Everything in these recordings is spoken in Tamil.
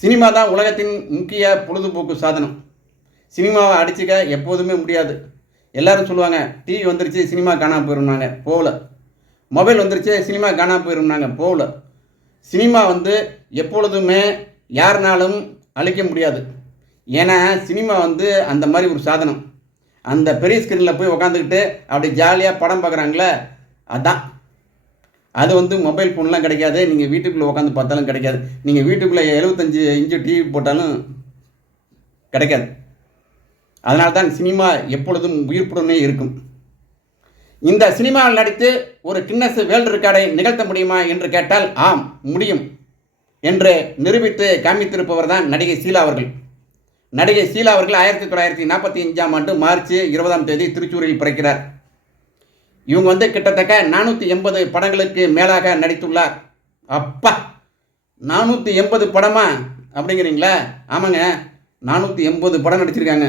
சினிமா தான் உலகத்தின் முக்கிய பொழுதுபோக்கு சாதனம். சினிமாவை அடிச்சுக்க எப்போதுமே முடியாது. எல்லாரும் சொல்லுவாங்க, டிவி வந்துருச்சு சினிமா காணாமல் போயிடும்னாங்க, போகல. மொபைல் வந்துருச்சு சினிமா காணாமல் போயிடும்னாங்க, போகல. சினிமா வந்து எப்பொழுதுமே யாருனாலும் அழிக்க முடியாது. ஏன்னா சினிமா வந்து அந்த மாதிரி ஒரு சாதனம். அந்த பெரிய ஸ்க்ரீனில் போய் உக்காந்துக்கிட்டு அப்படி ஜாலியாக படம் பார்க்குறாங்களே, அதான். அது வந்து மொபைல் ஃபோன்லாம் கிடைக்காது. நீங்கள் வீட்டுக்குள்ளே உட்காந்து பார்த்தாலும் கிடைக்காது. நீங்கள் வீட்டுக்குள்ளே 75 இன்ச்சு டிவி போட்டாலும் கிடைக்காது. அதனால தான் சினிமா எப்பொழுதும் உயிர்ப்புடனே இருக்கும். இந்த சினிமாவில் நடித்து ஒரு கின்னஸ் வேர்ல்டு ரெக்கார்டை நிகழ்த்த முடியுமா என்று கேட்டால் ஆம், முடியும் என்று நிரூபித்து காண்பித்திருப்பவர் தான் நடிகை ஷீலா அவர்கள். நடிகை ஷீலா அவர்கள் 1945ஆம் ஆண்டு மார்ச் 20ஆம் தேதி திருச்சூரில் பிறக்கிறார். இவங்க வந்து கிட்டத்தட்ட 480 படங்களுக்கு மேலாக நடித்துள்ளார். அப்பா, 480 படமா அப்படிங்கிறீங்களா? ஆமாங்க, 480 படம் நடிச்சிருக்காங்க.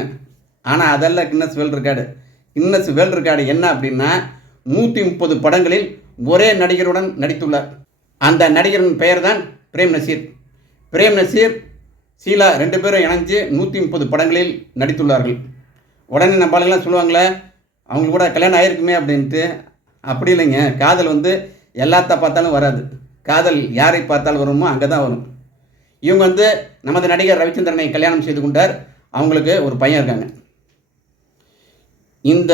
ஆனால் அதெல்லாம் Guinness world record. Guinness world record என்ன அப்படின்னா, 130 படங்களில் ஒரே நடிகருடன் நடித்துள்ளார். அந்த நடிகரின் பெயர் தான் பிரேம் நசீர். பிரேம் நசீர், ஷீலா 2 பேரும் இணைஞ்சு 130 படங்களில் நடித்துள்ளார்கள். உடனே நம்ம ஆளுங்கெல்லாம் சொல்லுவாங்களே, அவங்க கூட கல்யாணம் ஆகிருக்குமே அப்படின்ட்டு. அப்படி இல்லைங்க. காதல் வந்து எல்லாத்த பார்த்தாலும் வராது. காதல் யாரை பார்த்தாலும் வருமோ அங்கே தான் வரும். இவங்க வந்து நமது நடிகர் ரவிச்சந்திரனை கல்யாணம் செய்து கொண்டார். அவங்களுக்கு ஒரு பையன் இருக்காங்க. இந்த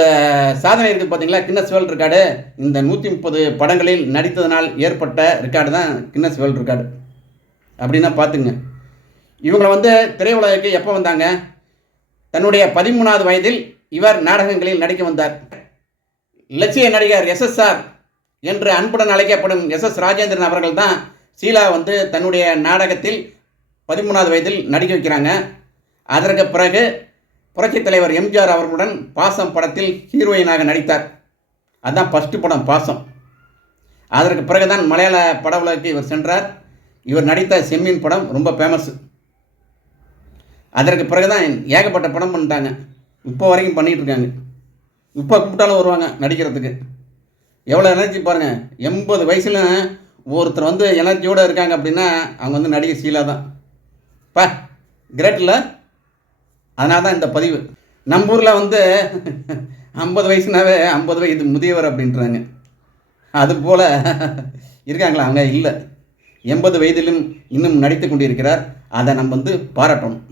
சாதனை இருக்குது பார்த்தீங்களா, கின்னஸ் வேர்ல்டு ரெக்கார்டு. இந்த 130 படங்களில் நடித்ததனால் ஏற்பட்ட ரெக்கார்டு தான் கின்னஸ் வேர்ல்டு ரெக்கார்டு. அப்படின்னா பார்த்துங்க. இவங்களை வந்து திரையுலகுக்கு எப்போ வந்தாங்க? தன்னுடைய 13வது வயதில் இவர் நாடகங்களில் நடிக்க வந்தார். இலட்சிய நடிகர் SSR என்று அன்புடன் அழைக்கப்படும் SS ராஜேந்திரன் அவர்கள் தான் ஷீலா வந்து தன்னுடைய நாடகத்தில் 13வது வயதில் நடிக்க வைக்கிறாங்க. அதற்கு பிறகு புரட்சித் தலைவர் MGR அவர்களுடன் பாசம் படத்தில் ஹீரோயினாக நடித்தார். அதுதான் ஃபஸ்ட்டு படம், பாசம். அதற்கு பிறகு தான் மலையாள பட உலகுக்கு இவர் சென்றார். இவர் நடித்த செம்மீன் படம் ரொம்ப ஃபேமஸ். அதற்கு பிறகு தான் ஏகப்பட்ட படம் பண்ணிட்டாங்க. இப்போ வரைக்கும் பண்ணிகிட்டு இருக்காங்க. இப்போ கூப்பிட்டாலும் வருவாங்க நடிக்கிறதுக்கு. எவ்வளோ எனர்ஜி பாருங்கள். 80 வயசுல ஒருத்தர் வந்து எனர்ஜியோடு இருக்காங்க அப்படின்னா அவங்க வந்து நடிகை ஷீலா தான். பா, கிரேட் இல்லை? அதனால தான் இந்த பதிவு. நம்ம ஊரில் வந்து 50 வயசுனாவே 50 வயது முதியவர் அப்படின்றாங்க. அதுபோல் இருக்காங்களா? அவங்க இல்லை. 80 வயதிலும் இன்னும் நடித்து கொண்டிருக்கிறார். அதை நம்ம வந்து பாராட்டணும்.